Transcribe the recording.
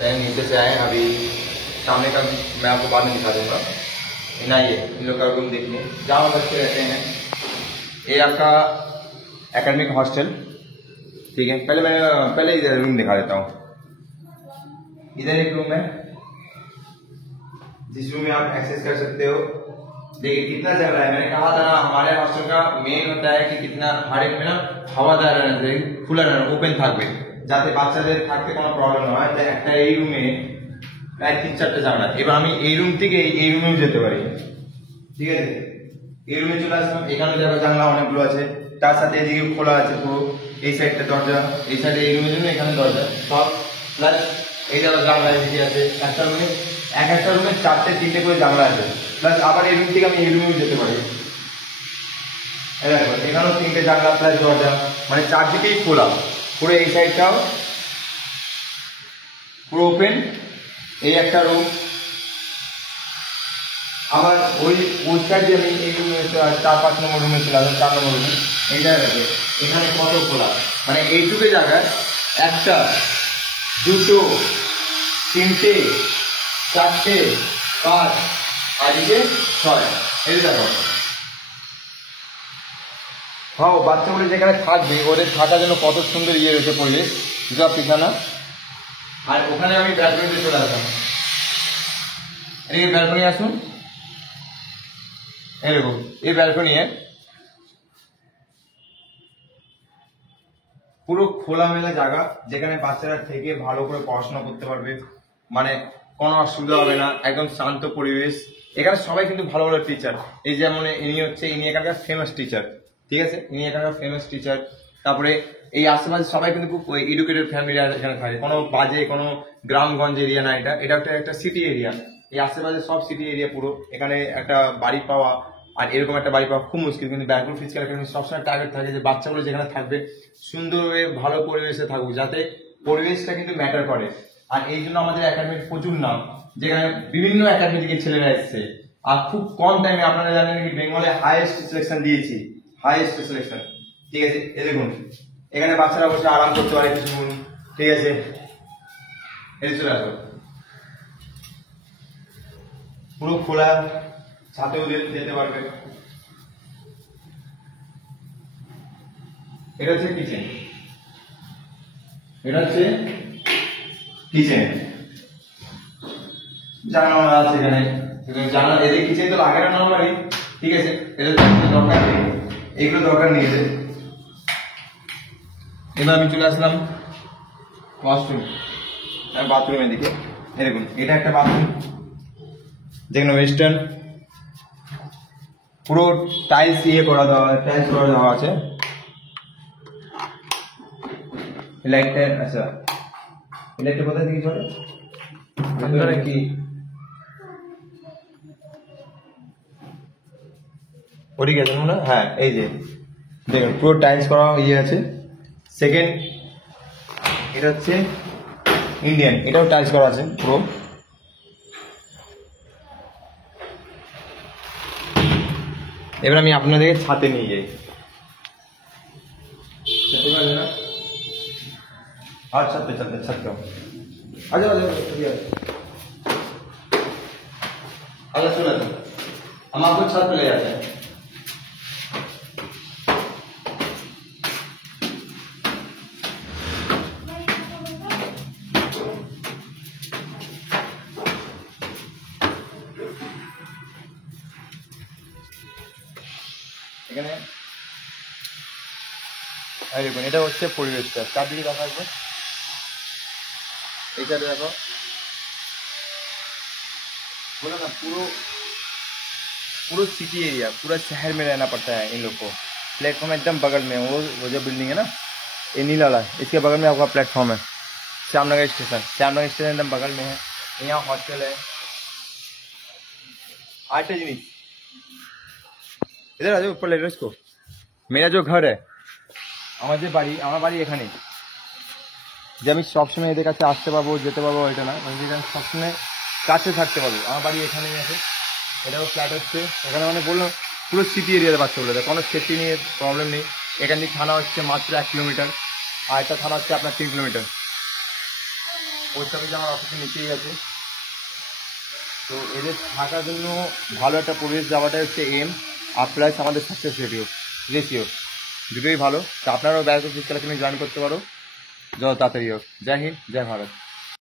नीचे से आए अभी सामने का मैं आपको बाद में दिखा दूंगा। इन आइए इन लोग का रूम देखिए जहाँ बच्चे रहते हैं। ये आपका एकेडमिक हॉस्टल, ठीक है। पहले इधर रूम दिखा देता हूँ। इधर एक रूम है जिस रूम में आप एक्सेस कर सकते हो। देखिए कितना चल रहा है। मैंने कहा था ना हमारे हॉस्टल का मेन होता है कि कितना हर एक में ना हवादार रहना चाहिए, खुला रहना, ओपन থাকবে যাতে বাচ্চাদের থাকতে কোনো প্রবলেম না হয়। তাই একটা এই রুমে প্রায় 3-4টা জানলা। এবার আমি এই রুম থেকে এই রুমেও যেতে পারি, ঠিক আছে। এই রুমে চলে আসলাম, এখানে দেখো জানলা অনেকগুলো আছে, তার সাথে এদিকে খোলা আছে পুরো। এই সাইডটা দরজা, এই সাইডে এই রুমের জন্য এখানে দরজা সব, প্লাস এই জায়গা জানলা এদিকে আছে। একটা রুমে একটা রুমে 4-3টে করে জানলা আছে, প্লাস আবার এই রুম থেকে আমি এই রুমেও যেতে পারি। দেখো এখানেও 3টে জানলা প্লাস দরজা, মানে চারদিকেই খোলা পুরো। এই সাইডটাও পুরো ওপেন। এই একটা রুম, আবার ওই সাইডে আমি এই রুমে 4-5 নম্বর রুমে ছিলাম, 4 নম্বর রুমে। এই জায়গাতে এখানে কত খোলা, মানে এইটুকু জায়গায় 1টা 2টো 3টে 4টে 5 আর এদিকে 6। এই দেখো হ্যাঁ, বাচ্চাগুলো যেখানে থাকবে ওদের থাকার জন্য কত সুন্দর ইয়ে রয়েছে পরিবেশ, যা পিছানা। আর ওখানে আমি ব্যালকনিতে চলে আসলাম। এই ব্যালকনি আসুন, এরকম এই ব্যালকনি পুরো খোলামেলা জায়গা যেখানে বাচ্চারা থেকে ভালো করে পড়াশোনা করতে পারবে, মানে কোনো অসুবিধা হবে না, একদম শান্ত পরিবেশ। এখানে সবাই কিন্তু ভালো ভালো টিচার। এই যেমন ইনি এখানকার ফেমাস টিচার, ঠিক আছে, ইনি এখানকার ফেমাস টিচার। তারপরে এই আশেপাশে সবাই কিন্তু খুব এডুকেটেড ফ্যামিলি এখানে থাকে, কোনো বাজে কোনো গ্রামগঞ্জ এরিয়া না। এটা একটা সিটি এরিয়া। এই আশেপাশে সব সিটি এরিয়া পুরো। এখানে একটা বাড়ি পাওয়া আর এরকম একটা বাড়ি পাওয়া খুব মুশকিল, কিন্তু ব্যাঙ্গালোর ফিজিক্যাল একাডেমি সবসময় টার্গেট থাকে যে বাচ্চাগুলো যেখানে থাকবে সুন্দরভাবে ভালো পরিবেশে থাকুক, যাতে পরিবেশটা কিন্তু ম্যাটার করে। আর এই জন্য আমাদের একাডেমির প্রচুর নাম, যেখানে বিভিন্ন একাডেমি থেকে ছেলেরা এসছে। আর খুব কম টাইমে, আপনারা জানেন কি বেঙ্গলে হাইয়েস্ট সিলেকশন দিয়েছি, হাইয়েস্ট সিলেকশন, ঠিক আছে। এ দেখুন এখানে বাচ্চারা বসে আরাম করতে পারে কিছুক্ষণ, ঠিক আছে। এই চলে আসো, পুরো খোলা, ছাদেও যেতে পারবে। এটা হচ্ছে কিচেন, এটা হচ্ছে কিচেন। জানালা আছে এখানে, জানালা এদের কিচেন তো লাগে না নর্মালি, ঠিক আছে। এটা দরকার নেই, এগুলো দরকার নেই এদের। এবার আমি চলে আসলাম ওয়াশরুম, বাথরুমের দিকে। এরকম এটা একটা বাথরুম, যেখানে ওয়েস্টার্ন পুরো টাইলস করা দেওয়া আছে। লাইটটা, আচ্ছা লাইটটা কোথা থেকে চলে কি ওদিকে আছে মনে হয়। হ্যাঁ এই যে দেখুন পুরো টাইলস করা আছে। সেকেন্ড এটা হচ্ছে ইন্ডিয়ান, এটাও টাইলস করা আছে পুরো। এবার আমি আপনাদেরকে ছাদে নিয়ে যাই। আর ছাদে ছাদটা আচ্ছা सुना हम आपको छत पे ले जाते हैं। এখানে দেখুন এটা হচ্ছে পরিবেশটা, চারদিকে দেখা আসবে। এই সাইডে দেখো, बोला ना पूरा सिटी एरिया, पूरा शहर में रहना पड़ता है इन लोग को। प्लेटफॉर्म एकदम बगल में, वो जो बिल्डिंग है ना ये नीला वाला, इसके बगल में आपका प्लेटफॉर्म है। श्यामनगर स्टेशन एकदम बगल में है। यहाँ हॉस्टल है। आठ जिनिस इधर आ जाओ ऊपर ले लो इसको। मेरा जो घर है, আমার বাড়ি এখানে, যে আমি সবসময় এদের কাছে আসতে পারবো যেতে পারবো এটা না, আমি সবসময় কাছে থাকতে পারবো। আমার বাড়ি এখানেই আছে। এটাও ফ্ল্যাট হচ্ছে এখানে, মানে বললো পুরো সিটি এরিয়াতে বাচ্চাগুলো, কোনো সেফটি নিয়ে প্রবলেম নেই। এখান থেকে থানা হচ্ছে মাত্র 1 কিলোমিটার, আর একটা থানা হচ্ছে আপনার 3 কিলোমিটার। পোস্ট অফিস আমার অফিসের নিচেই আছে। তো এদের থাকার জন্য ভালো একটা পরিবেশ দেওয়াটাই হচ্ছে এম, আর প্লাস আমাদের সাকসেস রেশিও দুটোই ভালো। তো আপনারাও bank of physical academy join করতে পারো যত তাড়াতাড়ি হোক। জয় হিন্দ, জয় ভারত।